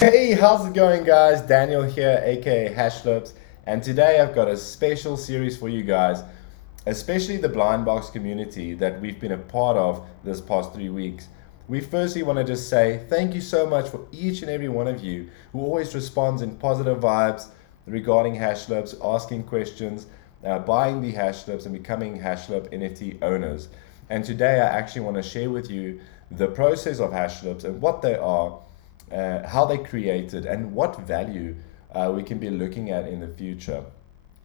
Hey, how's it going, guys? Daniel here, aka HashLips, and today I've got a special series for you guys, especially the blind box community that we've been a part of this past 3 weeks. We firstly want to just say thank you so much for each and every one of you who always responds in positive vibes regarding HashLips, asking questions, buying the HashLips, and becoming HashLip NFT owners. And today I actually want to share with you the process of HashLips and what they are, how they created, and what value we can be looking at in the future.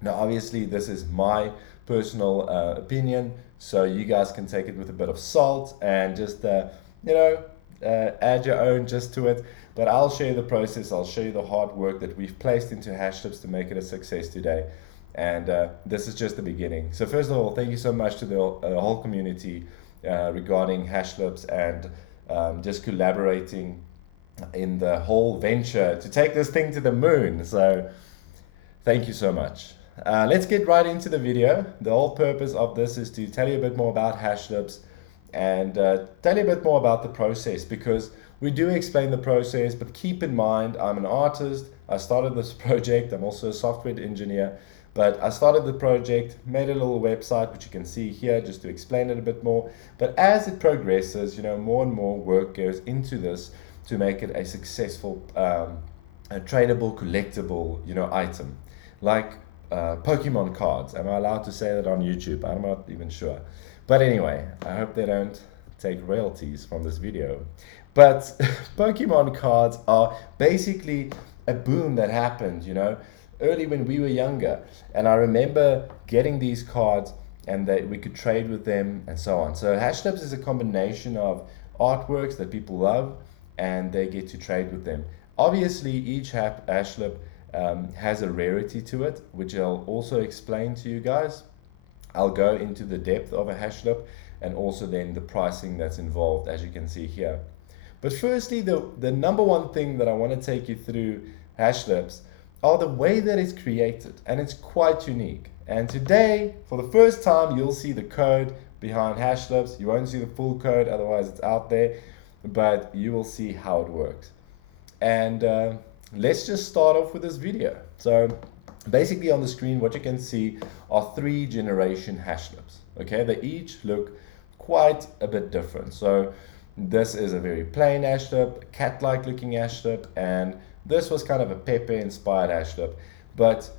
Now, obviously, this is my personal opinion, so you guys can take it with a bit of salt and just, add your own just to it. But I'll show you the process, I'll show you the hard work that we've placed into HashLips to make it a success today. And this is just the beginning. So, first of all, thank you so much to the whole community regarding HashLips and just collaborating in the whole venture to take this thing to the moon. So thank you so much. Let's get right into the video. The whole purpose of this is to tell you a bit more about HashLips and tell you a bit more about the process, because we do explain the process, but keep in mind I'm an artist. I started this project. I'm also a software engineer, but I started the project, made a little website which you can see here just to explain it a bit more. But as it progresses, more and more work goes into this to make it a successful, a tradable, collectible, item, like Pokemon cards. Am I allowed to say that on YouTube? I'm not even sure. But anyway, I hope they don't take royalties from this video. But Pokemon cards are basically a boom that happened, early when we were younger. And I remember getting these cards and that we could trade with them and so on. So HashLips is a combination of artworks that people love, and they get to trade with them. Obviously, each HashLip has a rarity to it, which I'll also explain to you guys. I'll go into the depth of a HashLip and also then the pricing that's involved, as you can see here. But firstly, the number one thing that I want to take you through HashLips are the way that it's created, and it's quite unique. And today, for the first time, you'll see the code behind HashLips. You won't see the full code, otherwise it's out there, but you will see how it works. And let's just start off with this video. So basically on the screen, what you can see are 3 generation HashLips. Okay, they each look quite a bit different. So this is a very plain HashLip, cat-like looking HashLip, and this was kind of a Pepe inspired HashLip. But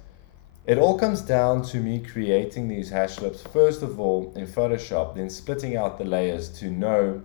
it all comes down to me creating these HashLips first of all in Photoshop, then splitting out the layers to know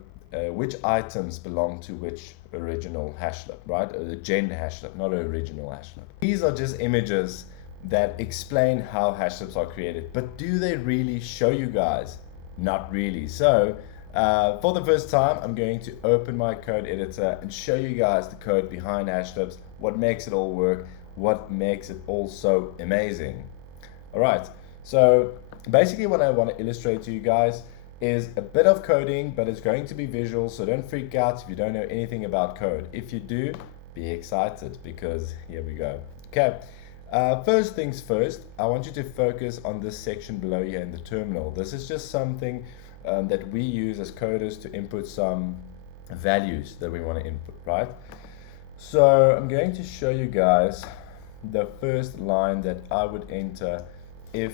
which items belong to which original HashLip, right? The gen HashLip, not an original HashLip. These are just images that explain how HashLips are created, but do they really show you guys? Not really. So for the first time, I'm going to open my code editor and show you guys the code behind HashLips, what makes it all work, what makes it all so amazing. All right, so basically what I want to illustrate to you guys is a bit of coding, but it's going to be visual, so don't freak out if you don't know anything about code. If you do, be excited, because here we go. Okay, first things first, I want you to focus on this section below here in the terminal. This is just something that we use as coders to input some values that we want to input, right? So I'm going to show you guys the first line that I would enter if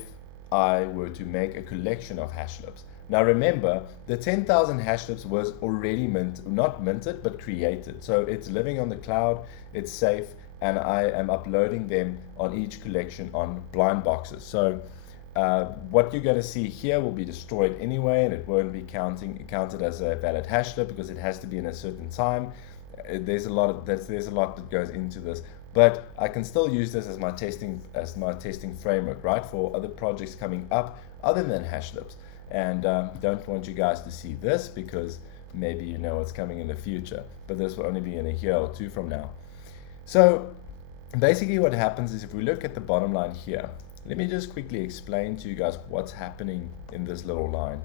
I were to make a collection of HashLips. Now remember, the 10,000 HashLips was already not minted, but created. So it's living on the cloud, it's safe, and I am uploading them on each collection on blind boxes. So what you're going to see here will be destroyed anyway, and it won't be counted as a valid HashLip because it has to be in a certain time. There's a lot that goes into this, but I can still use this as my testing framework, right, for other projects coming up other than HashLips. And don't want you guys to see this because maybe you know what's coming in the future, but this will only be in a year or 2 from now. So basically what happens is, if we look at the bottom line here, let me just quickly explain to you guys what's happening in this little line.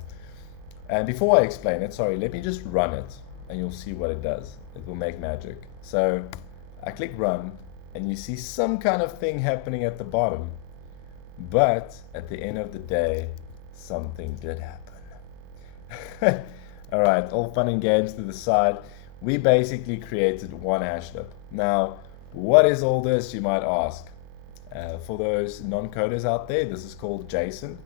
And before I explain it, sorry, let me just run it and you'll see what it does. It will make magic. So I click run and you see some kind of thing happening at the bottom, but at the end of the day, something did happen. All right, all fun and games to the side. we basically created one HashLip. Now, what is all this, you might ask? For those non-coders out there, this is called JSON.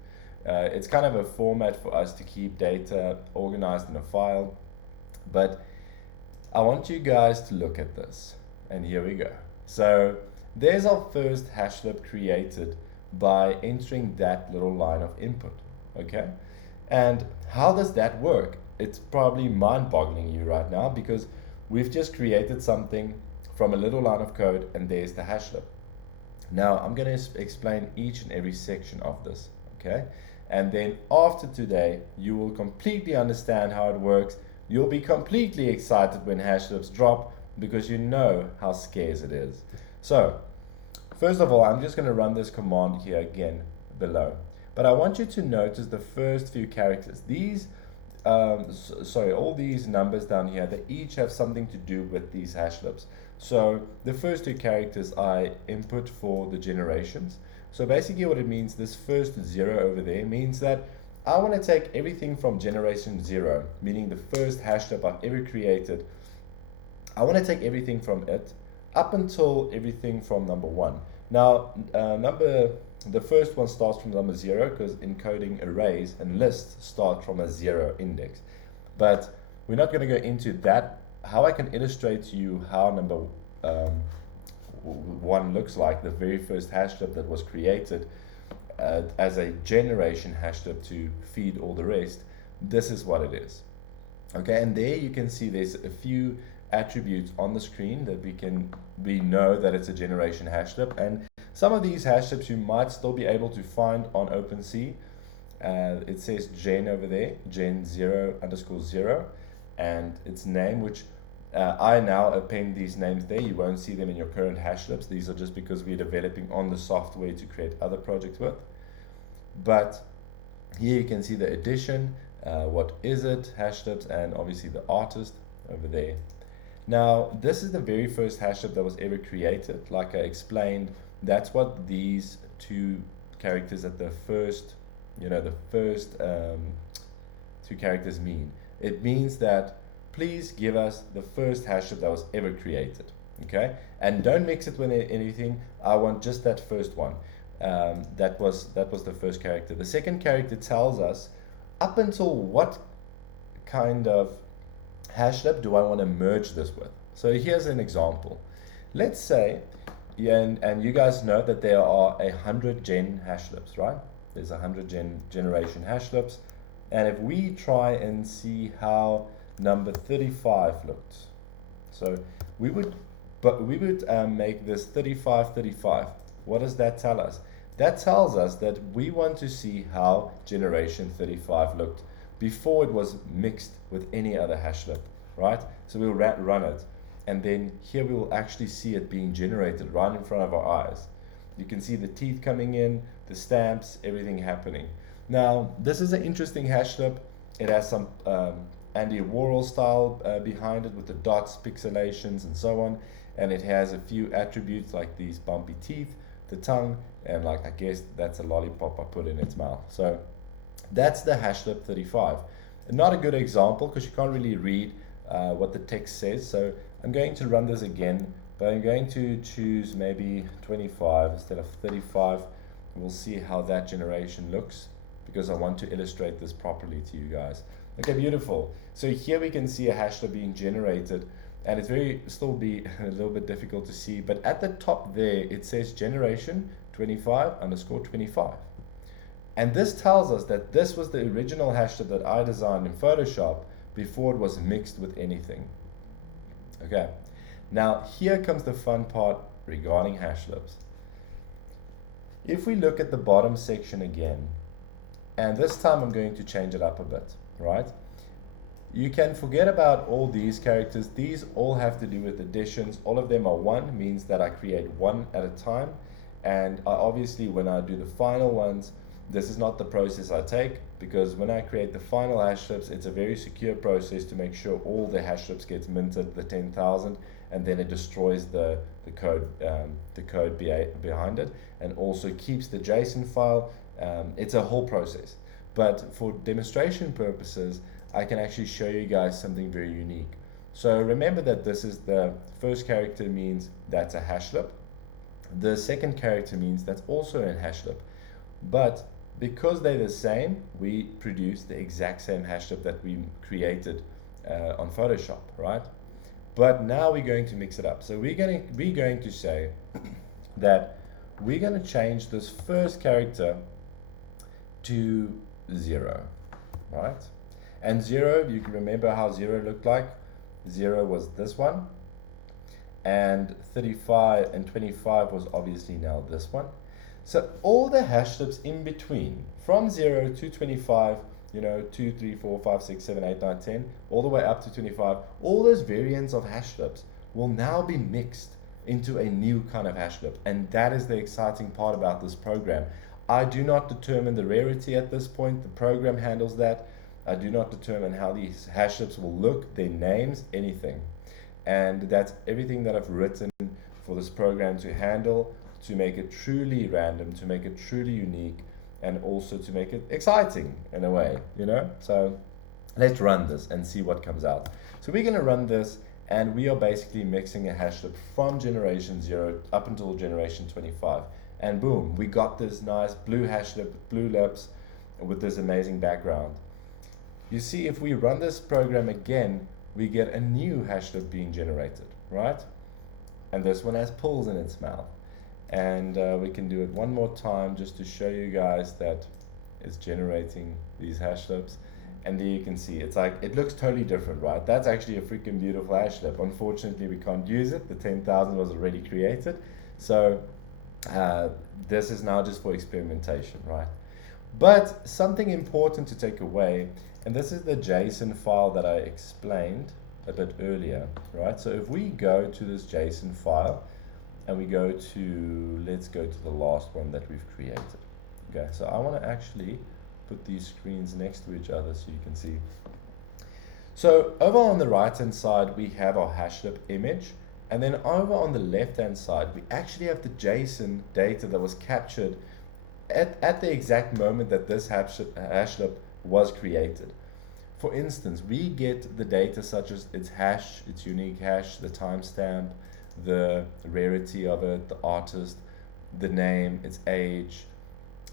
It's kind of a format for us to keep data organized in a file. But I want you guys to look at this. And here we go. So there's our first HashLip created by entering that little line of input. Okay? And how does that work? It's probably mind-boggling you right now, because we've just created something from a little line of code, and there's the HashLip. Now I'm going to explain each and every section of this, okay? And then after today, you will completely understand how it works. You'll be completely excited when HashLips drop, because you know how scarce it is. So first of all, I'm just going to run this command here again below. But I want you to notice the first few characters. These, all these numbers down here, they each have something to do with these HashLips. So the first two characters I input for the generations. So basically what it means, this first 0 over there means that I want to take everything from generation 0, meaning the first HashLip I've ever created. I want to take everything from it up until everything from number 1. Now, the first one starts from number 0, because encoding arrays and lists start from a 0 index. But we're not going to go into that. How I can illustrate to you how number 1 looks like, the very first HashLip that was created as a generation HashLip to feed all the rest, this is what it is. Okay, and there you can see there's a few attributes on the screen that we know that it's a generation HashLip, and some of these HashLips you might still be able to find on OpenSea. It says gen over there, gen 0_0, and its name, which I now append these names there. You won't see them in your current HashLips. These are just because we're developing on the software to create other projects with. But here you can see the edition, what is it, HashLips, and obviously the artist over there. Now, this is the very first HashLip that was ever created. Like I explained, that's what these two characters at the first, two characters mean. It means that please give us the first HashLip that was ever created, okay? And don't mix it with anything. I want just that first one. That was the first character. The second character tells us up until what kind of HashLip do I want to merge this with. So here's an example. Let's say, and you guys know that there are 100 gen HashLips, right? There's 100 generation HashLips. And if we try and see how number 35 looked, so we would make this 3535. What does that tell us? That tells us that we want to see how generation 35 looked before it was mixed with any other HashLip, right? So we'll run it, and then here we will actually see it being generated right in front of our eyes. You can see the teeth coming in, the stamps, everything happening. Now, this is an interesting HashLip. It has some Andy Warhol style behind it with the dots, pixelations, and so on. And it has a few attributes like these bumpy teeth, the tongue, and like I guess that's a lollipop I put in its mouth. So that's the HashLip 35. Not a good example because you can't really read what the text says. So I'm going to run this again, but I'm going to choose maybe 25 instead of 35. We'll see how that generation looks, because I want to illustrate this properly to you guys. Okay, beautiful. So here we can see a HashLip being generated, and it's still be a little bit difficult to see, but at the top there it says generation 25_25. And this tells us that this was the original HashLip that I designed in Photoshop before it was mixed with anything. Okay, now here comes the fun part regarding HashLips. If we look at the bottom section again, and this time I'm going to change it up a bit, right? You can forget about all these characters. These all have to do with additions. All of them are 1, means that I create 1 at a time. And obviously when I do the final ones, this is not the process I take, because when I create the final HashLips, it's a very secure process to make sure all the HashLips gets minted, the 10,000, and then it destroys the code behind it, and also keeps the JSON file. It's a whole process. But for demonstration purposes, I can actually show you guys something very unique. So remember that this is the first character means that's a HashLip. The second character means that's also a HashLip. But because they're the same, we produce the exact same HashLip that we created on Photoshop, right? But now we're going to mix it up. So we're going to say that we're going to change this first character to 0, right? And 0, you can remember how 0 looked like. 0 was this one, and 35 and 25 was obviously now this one. So all the HashLips in between, from 0 to 25, 2, 3, 4, 5, 6, 7, 8, 9, 10, all the way up to 25, all those variants of HashLips will now be mixed into a new kind of HashLip. And that is the exciting part about this program. I do not determine the rarity at this point. The program handles that. I do not determine how these HashLips will look, their names, anything. And that's everything that I've written for this program to handle, to make it truly random, to make it truly unique, and also to make it exciting in a way, So let's run this and see what comes out. So we're going to run this, and we are basically mixing a HashLip from generation 0 up until generation 25. And boom, we got this nice blue HashLip, blue lips, with this amazing background. You see, if we run this program again, we get a new HashLip being generated, right? And this one has pulls in its mouth. And we can do it one more time just to show you guys that it's generating these HashLips. And there you can see, it's like, it looks totally different, right? That's actually a freaking beautiful HashLip. Unfortunately, we can't use it. The 10,000 was already created. So this is now just for experimentation, right? But something important to take away, and this is the JSON file that I explained a bit earlier, right? So if we go to this JSON file and we go to, let's go to the last one that we've created. Okay, so I want to actually put these screens next to each other so you can see. So over on the right hand side, we have our HashLip image. And then over on the left hand side, we actually have the JSON data that was captured at the exact moment that this HashLip was created. For instance, we get the data such as its hash, its unique hash, the timestamp, the rarity of it, the artist, the name, its age,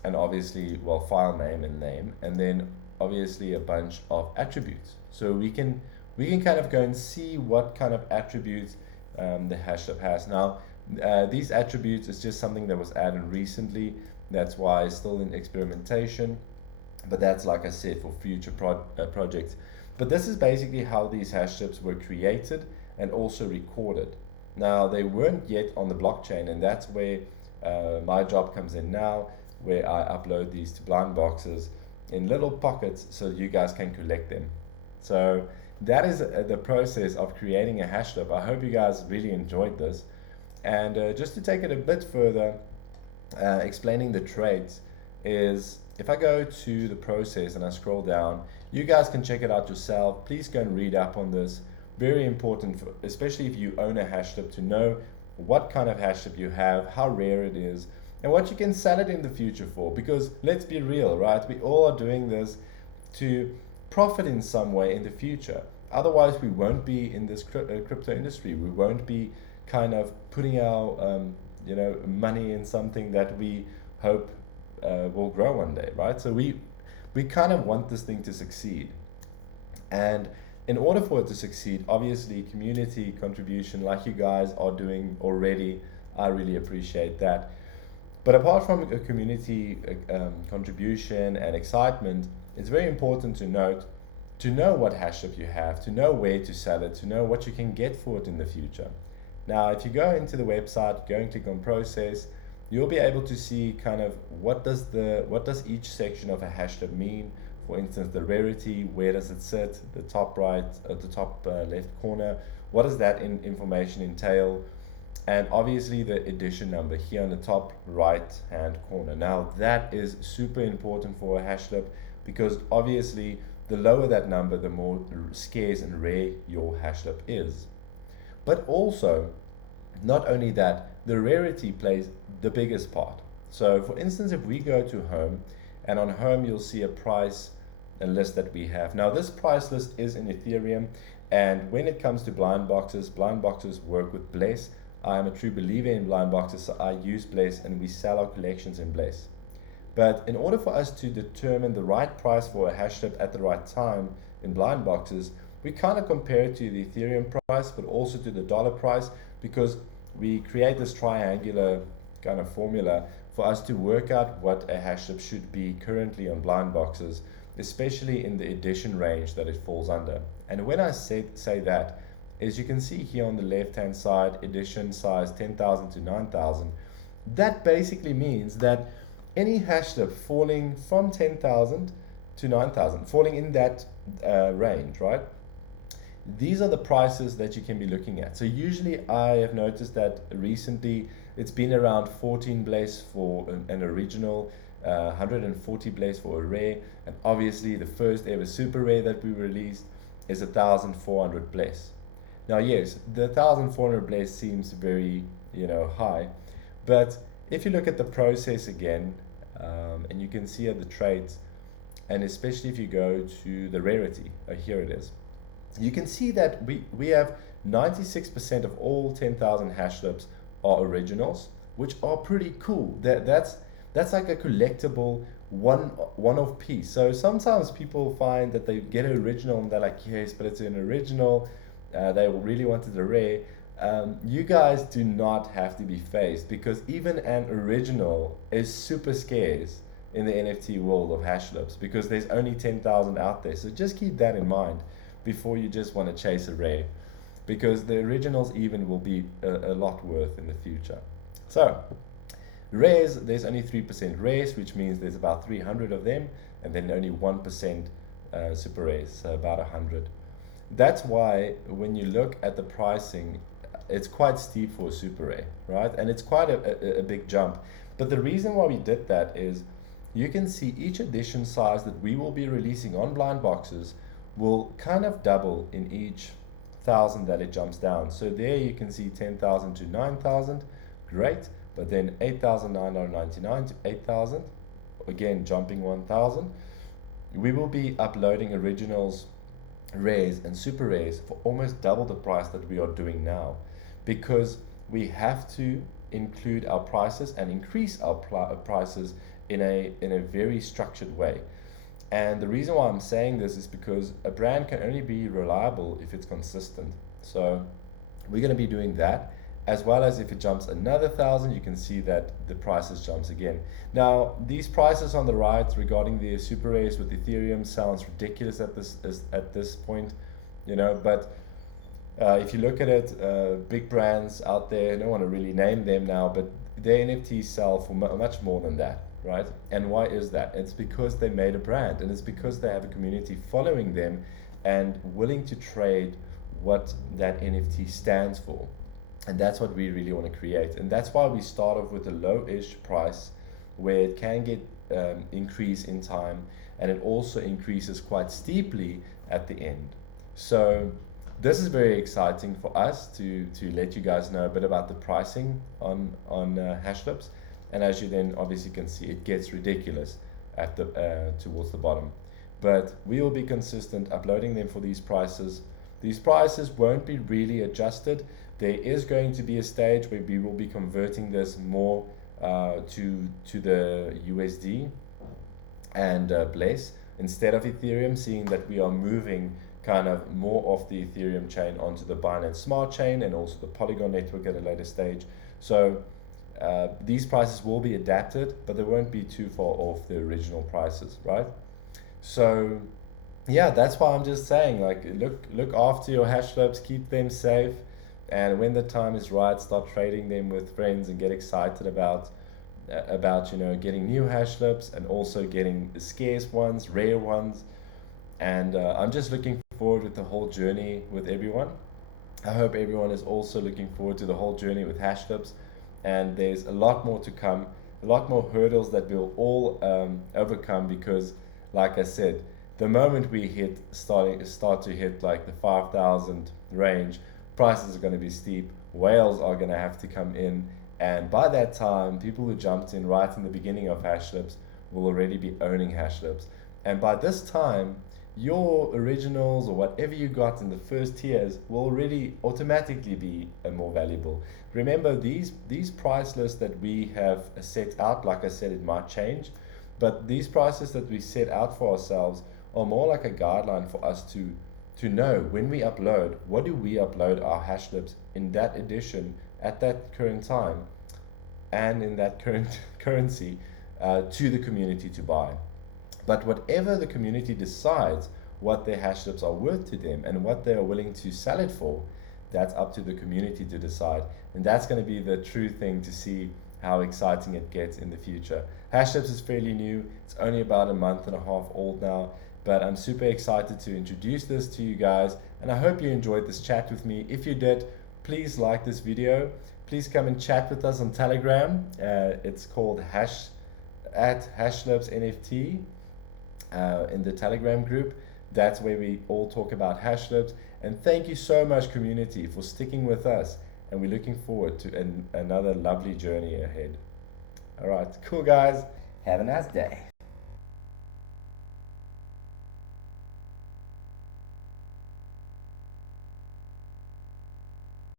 and obviously, well, file name and name, and then obviously a bunch of attributes. So we can kind of go and see what kind of attributes the HashLip has. Now, these attributes is just something that was added recently. That's why it's still in experimentation, but that's, like I said, for future projects. But this is basically how these HashLips were created and also recorded. Now, they weren't yet on the blockchain, and that's where my job comes in now, where I upload these to blind boxes in little pockets so you guys can collect them. So that is the process of creating a HashLip. I hope you guys really enjoyed this. And just to take it a bit further, explaining the traits is, if I go to the process and I scroll down, you guys can check it out yourself. Please go and read up on this. Very important, especially if you own a HashLip, to know what kind of HashLip you have, how rare it is, and what you can sell it in the future for. Because let's be real, right? We all are doing this to profit in some way in the future. Otherwise, we won't be in this crypto industry. We won't be kind of putting our money in something that we hope will grow one day, right? So we kind of want this thing to succeed. And in order for it to succeed, obviously community contribution like you guys are doing already, I really appreciate that. But apart from a community contribution and excitement, it's very important to know what HashLip you have, to know where to sell it, to know what you can get for it in the future. Now, if you go into the website, go and click on process, you'll be able to see kind of what does each section of a HashLip mean. For instance, the rarity, where does it sit, the top right, the top left corner, what does that information entail, and obviously the edition number here on the top right hand corner. Now that is super important for a HashLip, because obviously the lower that number, the more scarce and rare your HashLip is. But also, not only that, the rarity plays the biggest part. So for instance, if we go to home, and on home you'll see a price a list that we have. Now this price list is in Ethereum, and when it comes to blind boxes work with Blaze. I am a true believer in blind boxes, so I use Blaze and we sell our collections in Blaze. But in order for us to determine the right price for a HashLip at the right time in blind boxes, we kind of compare it to the Ethereum price, but also to the dollar price, because we create this triangular kind of formula for us to work out what a HashLip should be currently on blind boxes, especially in the edition range that it falls under. And when I say that, as you can see here on the left hand side, edition size 10,000 to 9,000, that basically means that any HashLip falling from 10,000 to 9,000, falling in that range, right? These are the prices that you can be looking at. So usually I have noticed that recently it's been around 14 Blaze for an original, 140 Blaze for a rare, and obviously the first ever super rare that we released is 1,400 Blaze. Now yes, the 1,400 Blaze seems very, high, but if you look at the process again, and you can see at the traits, and especially if you go to the rarity, here it is, you can see that we have 96% of all 10,000 HashLips are originals, which are pretty cool. That's like a collectible one-off piece. So sometimes people find that they get an original and they're like, yes, but it's an original. They really wanted a rare. You guys do not have to be phased, because even an original is super scarce in the NFT world of HashLips, because there's only 10,000 out there. So just keep that in mind before you just want to chase a rare, because the originals even will be a lot worth in the future. So rares, there's only 3% rares, which means there's about 300 of them, and then only 1% super rares, so about 100. That's why when you look at the pricing, it's quite steep for a super rare, right? And it's quite a big jump. But the reason why we did that is you can see each edition size that we will be releasing on blind boxes will kind of double in each 1,000 that it jumps down. So there you can see 10,000 to 9,000, great. But then 8,999 to 8,000, again jumping 1,000. We will be uploading originals, rares and super rares for almost double the price that we are doing now, because we have to include our prices and increase our prices in a very structured way. And the reason why I'm saying this is because a brand can only be reliable if it's consistent. So we're going to be doing that, as well as if it jumps another 1,000, you can see that the prices jumps again. Now, these prices on the right regarding the super rares with Ethereum sounds ridiculous at this point, but if you look at it, big brands out there, I don't want to really name them now, but their NFTs sell for much more than that, right? And why is that? It's because they made a brand, and it's because they have a community following them and willing to trade what that NFT stands for. And that's what we really want to create. And that's why we start off with a low-ish price where it can get increase in time, and it also increases quite steeply at the end. So this is very exciting for us to let you guys know a bit about the pricing on HashLips. And as you then obviously can see, it gets ridiculous at the towards the bottom. But we will be consistent uploading them for these prices. These prices won't be really adjusted. There is going to be a stage where we will be converting this more to the USD and Blaze instead of Ethereum, seeing that we are moving kind of more of the Ethereum chain onto the Binance Smart Chain and also the Polygon network at a later stage. So these prices will be adapted, but they won't be too far off the original prices, right? So yeah, that's why I'm just saying, like, look after your HashLips, keep them safe, and when the time is right, start trading them with friends and get excited about getting new HashLips and also getting the scarce ones, rare ones. And I'm just looking forward with the whole journey with everyone. I hope everyone is also looking forward to the whole journey with HashLips, and there's a lot more to come, a lot more hurdles that we'll all overcome, because like I said, the moment we start to hit like the 5,000 range, prices are going to be steep, whales are going to have to come in, and by that time, people who jumped in right in the beginning of HashLips will already be owning HashLips. And by this time, your originals or whatever you got in the first tiers will already automatically be more valuable. Remember, these price lists that we have set out, like I said, it might change, but these prices that we set out for ourselves are more like a guideline for us to know when we upload, what do we upload our HashLips in that edition at that current time and in that current currency to the community to buy. But whatever the community decides what their HashLips are worth to them and what they are willing to sell it for, that's up to the community to decide. And that's going to be the true thing to see how exciting it gets in the future. HashLips is fairly new. It's only about a month and a half old now, but I'm super excited to introduce this to you guys, and I hope you enjoyed this chat with me. If you did, please like this video. Please come and chat with us on Telegram. It's called @HashLips NFT in the Telegram group. That's where we all talk about HashLips. And thank you so much, community, for sticking with us, and we're looking forward to another lovely journey ahead. All right, cool guys. Have a nice day.